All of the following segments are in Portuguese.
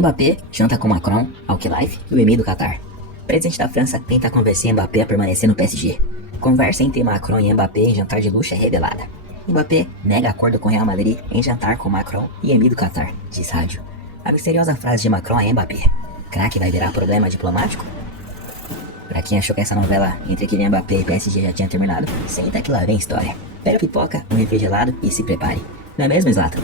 Mbappé janta com Macron, Alklife e o emir do Qatar. Presidente da França tenta convencer Mbappé a permanecer no PSG. Conversa entre Macron e Mbappé em jantar de luxo é revelada. Mbappé nega acordo com Real Madrid em jantar com Macron e emir do Qatar, diz rádio. A misteriosa frase de Macron a Mbappé: craque vai virar problema diplomático? Pra quem achou que essa novela entre Kylian Mbappé e PSG já tinha terminado, senta que lá vem história. Pega a pipoca, um refri gelado e se prepare. Não é mesmo, Zlatan?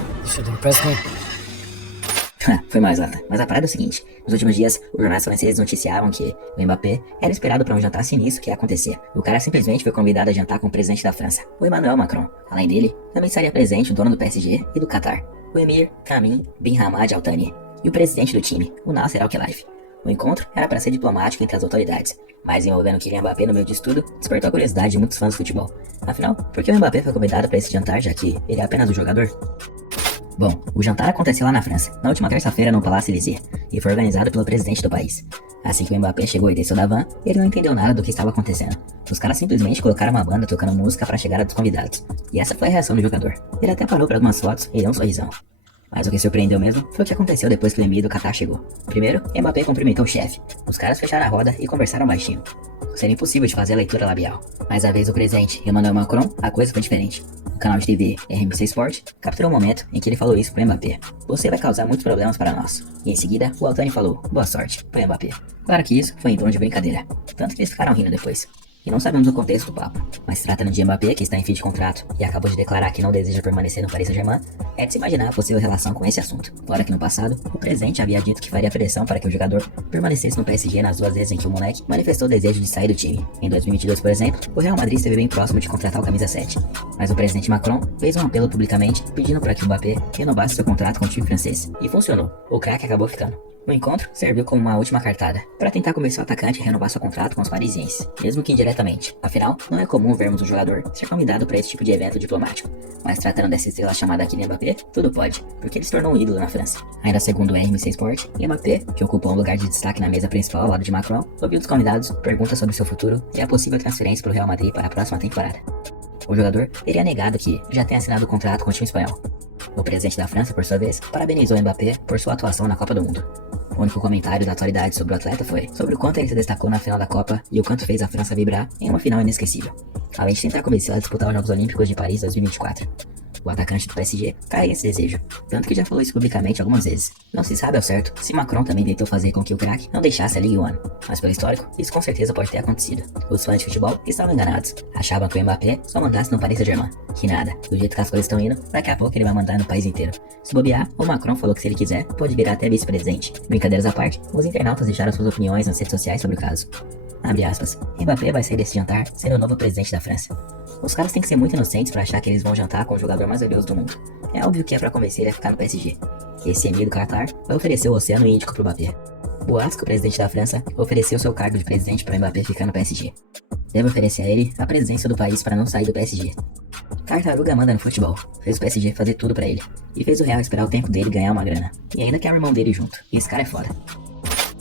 Foi mais, Zlatan. Mas a parada é o seguinte: nos últimos dias, os jornais franceses noticiavam que o Mbappé era esperado para um jantar sinistro que ia acontecer. O cara simplesmente foi convidado a jantar com o presidente da França, o Emmanuel Macron. Além dele, também estaria presente o dono do PSG e do Qatar, o emir Tamim bin Hamad Al Thani, e o presidente do time, o Nasser Al-Khelaifi. O encontro era para ser diplomático entre as autoridades, mas envolvendo Kylian Mbappé no meio disso tudo, despertou a curiosidade de muitos fãs do futebol. Afinal, por que o Mbappé foi convidado para esse jantar, já que ele é apenas um jogador? Bom, o jantar aconteceu lá na França, na última terça-feira no Palácio Élysée, e foi organizado pelo presidente do país. Assim que o Mbappé chegou e desceu da van, ele não entendeu nada do que estava acontecendo. Os caras simplesmente colocaram uma banda tocando música para a chegada dos convidados, e essa foi a reação do jogador. Ele até parou para algumas fotos e deu um sorrisão. Mas o que surpreendeu mesmo foi o que aconteceu depois que o emir do Qatar chegou. Primeiro, Mbappé cumprimentou o chefe. Os caras fecharam a roda e conversaram baixinho. Seria impossível de fazer a leitura labial. Mas a vez do presidente Emmanuel Macron, a coisa foi diferente. O canal de TV RMC Sport capturou o momento em que ele falou isso pro Mbappé: você vai causar muitos problemas para nós. E em seguida, o Altani falou: boa sorte, pro Mbappé. Claro que isso foi em tom de brincadeira, tanto que eles ficaram rindo depois. E não sabemos o contexto do papo, mas tratando de Mbappé, que está em fim de contrato e acabou de declarar que não deseja permanecer no Paris Saint-Germain, é de se imaginar a possível relação com esse assunto. Fora que no passado, o presidente havia dito que faria pressão para que o jogador permanecesse no PSG nas duas vezes em que o moleque manifestou o desejo de sair do time. Em 2022, por exemplo, o Real Madrid esteve bem próximo de contratar o camisa 7, mas o presidente Macron fez um apelo publicamente pedindo para que o Mbappé renovasse seu contrato com o time francês. E funcionou, o craque acabou ficando. O encontro serviu como uma última cartada, para tentar convencer o atacante a renovar seu contrato com os parisienses, mesmo que indiretamente. Afinal, não é comum vermos um jogador ser convidado para esse tipo de evento diplomático. Mas tratando dessa estrela chamada Kylian Mbappé, tudo pode, porque ele se tornou um ídolo na França. Ainda segundo o RMC Sport, Mbappé, que ocupou um lugar de destaque na mesa principal ao lado de Macron, ouviu dos convidados perguntas sobre seu futuro e a possível transferência para o Real Madrid para a próxima temporada. O jogador teria negado que já tenha assinado o contrato com o time espanhol. O presidente da França, por sua vez, parabenizou Mbappé por sua atuação na Copa do Mundo. O único comentário da atualidade sobre o atleta foi sobre o quanto ele se destacou na final da Copa e o quanto fez a França vibrar em uma final inesquecível, além de tentar convencê-la a disputar os Jogos Olímpicos de Paris 2024. O atacante do PSG carrega esse desejo, tanto que já falou isso publicamente algumas vezes. Não se sabe ao certo se Macron também tentou fazer com que o craque não deixasse a Ligue 1, mas pelo histórico, isso com certeza pode ter acontecido. Os fãs de futebol estavam enganados, achavam que o Mbappé só mandasse no Paris Saint-Germain. Que nada, do jeito que as coisas estão indo, daqui a pouco ele vai mandar no país inteiro. Se bobear, o Macron falou que se ele quiser, pode virar até vice-presidente. Brincadeiras à parte, os internautas deixaram suas opiniões nas redes sociais sobre o caso. Abre aspas, Mbappé vai sair desse jantar sendo o novo presidente da França. Os caras têm que ser muito inocentes pra achar que eles vão jantar com o jogador mais valioso do mundo. É óbvio que é pra convencer ele a ficar no PSG. Esse emir do Qatar vai oferecer o Oceano Índico pro Mbappé. Boatos que o presidente da França ofereceu seu cargo de presidente para Mbappé ficar no PSG. Deve oferecer a ele a presidência do país para não sair do PSG. Tartaruga manda no futebol, fez o PSG fazer tudo pra ele, e fez o Real esperar o tempo dele ganhar uma grana, e ainda quer o irmão dele junto, e esse cara é foda.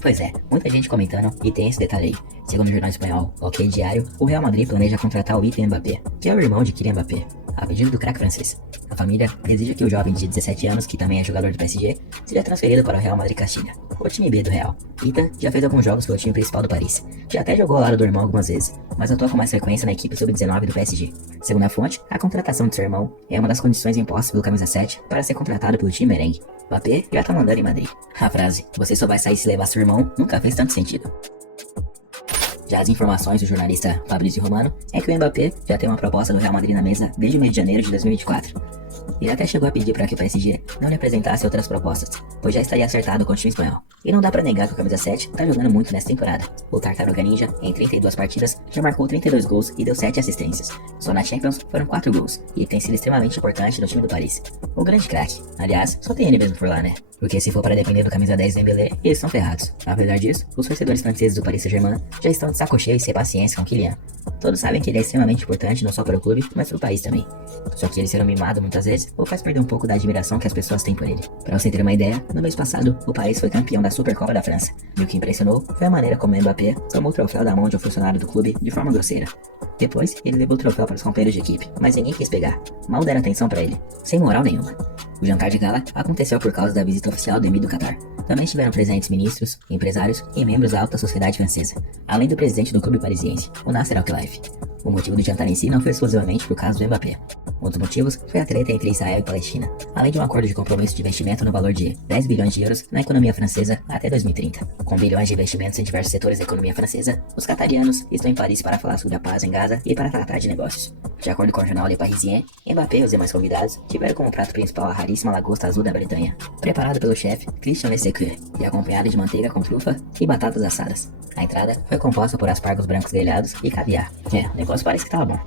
Pois é, muita gente comentando, e tem esse detalhe aí. Segundo o jornal espanhol OK Diário, o Real Madrid planeja contratar o Kylian Mbappé, que é o irmão de Kylian Mbappé, a pedido do craque francês. A família deseja que o jovem de 17 anos, que também é jogador do PSG, seja transferido para o Real Madrid Castilha, o time B do Real. Ita já fez alguns jogos pelo time principal do Paris, já até jogou ao lado do irmão algumas vezes, mas atua com mais frequência na equipe sub-19 do PSG. Segundo a fonte, a contratação de seu irmão é uma das condições impostas pelo camisa 7 para ser contratado pelo time merengue. Mbappé já tá mandando em Madrid. A frase, você só vai sair se levar seu irmão, nunca fez tanto sentido. Já as informações do jornalista Fabrício Romano é que o Mbappé já tem uma proposta do Real Madrid na mesa desde o mês de janeiro de 2024. Ele até chegou a pedir para que o PSG não lhe apresentasse outras propostas, pois já estaria acertado com o time espanhol. E não dá pra negar que o camisa 7 tá jogando muito nessa temporada. O Tartaruga Ninja, em 32 partidas, já marcou 32 gols e deu 7 assistências. Só na Champions foram 4 gols, e tem sido extremamente importante no time do Paris. O grande craque. Aliás, só tem ele mesmo por lá, né? Porque se for para depender do camisa 10 Dembélé, eles estão ferrados. Apesar disso, os torcedores franceses do Paris Saint-Germain já estão de saco cheio e sem paciência com Kylian. Todos sabem que ele é extremamente importante não só para o clube, mas para o país também. Só que ele ser mimado muitas vezes, ou faz perder um pouco da admiração que as pessoas têm por ele. Pra você ter uma ideia, no mês passado, o Paris foi campeão da Supercopa da França. E o que impressionou foi a maneira como o Mbappé tomou o troféu da mão de um funcionário do clube de forma grosseira. Depois, ele levou o troféu para os companheiros de equipe, mas ninguém quis pegar. Mal deram atenção para ele, sem moral nenhuma. O jantar de gala aconteceu por causa da visita oficial do emir do Qatar. Também estiveram presentes ministros, empresários e membros da alta sociedade francesa, além do presidente do clube parisiense, o Nasser Al-Khelaifi. O motivo do jantar em si não foi exclusivamente por causa do Mbappé. Outros motivos foi a treta entre Israel e Palestina, além de um acordo de compromisso de investimento no valor de 10 bilhões de euros na economia francesa até 2030. Com bilhões de investimentos em diversos setores da economia francesa, os catarianos estão em Paris para falar sobre a paz em Gaza e para tratar de negócios. De acordo com o jornal Le Parisien, Mbappé e os demais convidados tiveram como prato principal a raríssima lagosta azul da Bretanha, preparada pelo chefe Christian Lessecoeur e acompanhada de manteiga com trufa e batatas assadas. A entrada foi composta por aspargos brancos grelhados e caviar. O negócio parece que tava bom.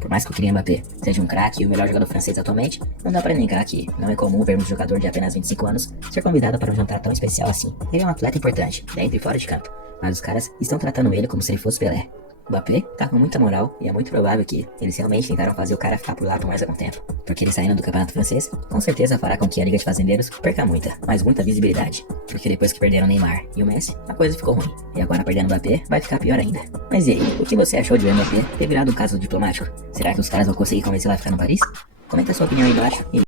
Por mais que o Kylian Mbappé seja um craque e o melhor jogador francês atualmente, não dá pra negar que não é comum vermos um jogador de apenas 25 anos ser convidado para um jantar tão especial assim. Ele é um atleta importante, dentro e fora de campo, mas os caras estão tratando ele como se ele fosse Pelé. O Mbappé tá com muita moral e é muito provável que eles realmente tentaram fazer o cara ficar por lá por mais algum tempo. Porque ele saindo do campeonato francês, com certeza fará com que a Liga de Fazendeiros perca muita, mas muita visibilidade. Porque depois que perderam o Neymar e o Messi, a coisa ficou ruim. E agora perdendo o Mbappé, vai ficar pior ainda. Mas e aí, o que você achou de o Mbappé ter virado um caso diplomático? Será que os caras vão conseguir convencê-lo a ficar no Paris? Comenta sua opinião aí embaixo e